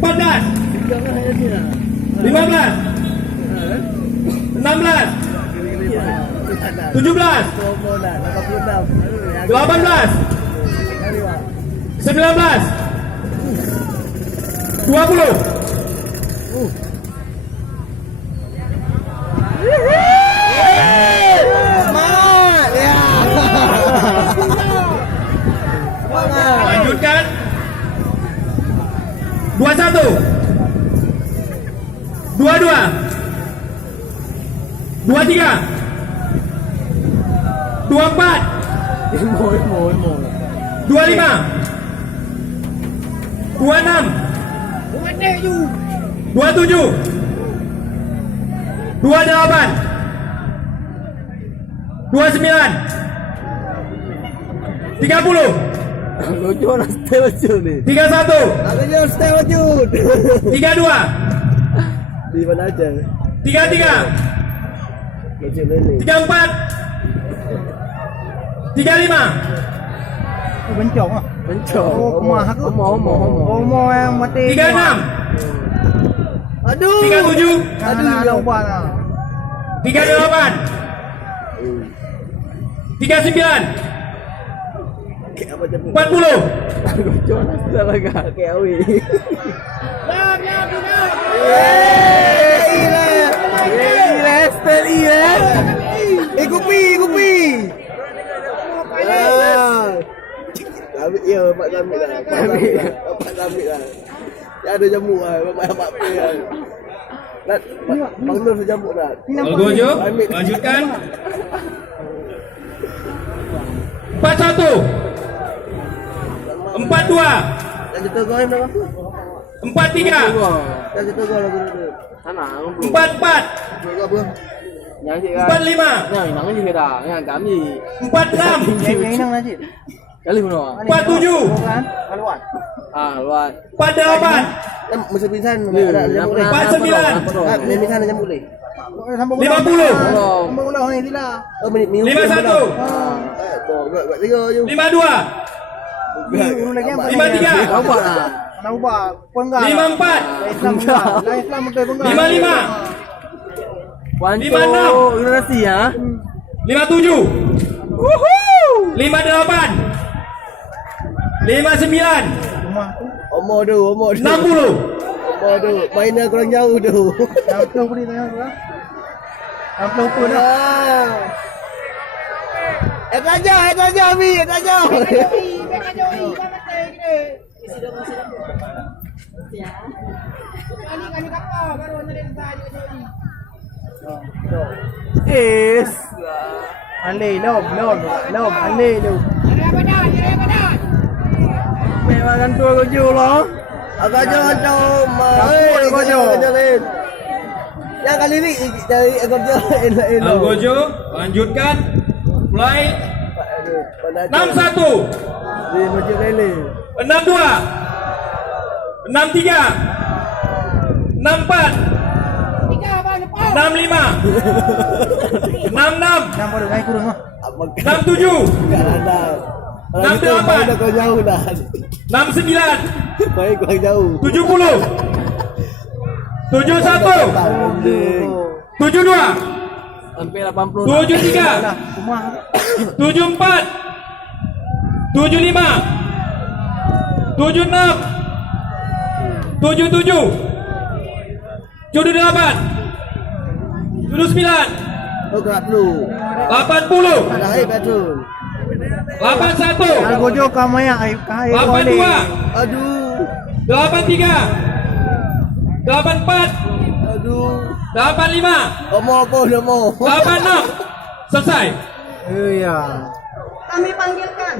14, 15, 16, 17, 18, 19, 20. Semangat ya. Lanjutkan. 21, 22, 23, 24, 25, 26, 27, 28, 29, 30, Lucu nak stay wajud ni. 31, Aku je stay wajud. 32, Di mana aja. 33, Lucu ni. 34, 35, Bencong ah. Bencong. Oh, kemah aku. Homo yang mati. 36, Aduh. 37, Ada ubat ah. 38, 39, Apa jam 40, Lucu nak stay lagi. KW. Kopi. Ambil ya, Pak ambil lah. Pak ambil lah. Ya ada jamu lah, Bapak apa ya. Nak Bang Nur jamu dah. Algojo, lanjutkan. 41, 42, Dah kita goreng dah apa? 43, Dah kita goreng lagu tu. Sana, 44, apa? Yang cik kan. 45, Yang nang ni dah. Yang kami. 46, Yang inang lah cik. Kali mana? 47, Bukan? Keluar. Ah, luar. 48, Mesti pisan ada jamu boleh. 49, Ni pisan ada jamu boleh. Sampai 50, Sampai ulang ni sila. Oh, minum. 51, Buat tiga je. 52, Urus lagi apa? 53, Nampak lah. Nak ubah. Penggal. 54, Islam penggal. Islam betul penggal. 55, Wanco, 56. generasi ya. 57, 58, 59, Rumah tu. Omor tu. 60, Omor tu. Mainnya kurang jauh tu. Yang peluh pun ni tengah tu lah. Yang peluh pun dah. Ah. Aja, Mi, aja. Is. Alih, lom. Alih tu. Memang kan tua gojo lah. Agak jauh. Kapur gojo. Yang kali ni dari gojo elok. Algojo, lanjutkan. Mulai. 61, Dia gojo lele. 62, 63, 64, 65, 66, Nampak dia naik kurun mah. 67, Enggak ada. 68. Dah kau jauh dah. 69, Baik kurang jauh. 70, 71, 72, Hampir 80. 73, Lah, rumah. 74, 75, 76, 77, 78, 79, Oh, gerak dulu. 80, Ada air betul. 81, Algojo kamu yang air 82, Aduh. 83, 84, Aduh. 85, Omor pun omor. 86. Selesai. Iya. Kami panggilkan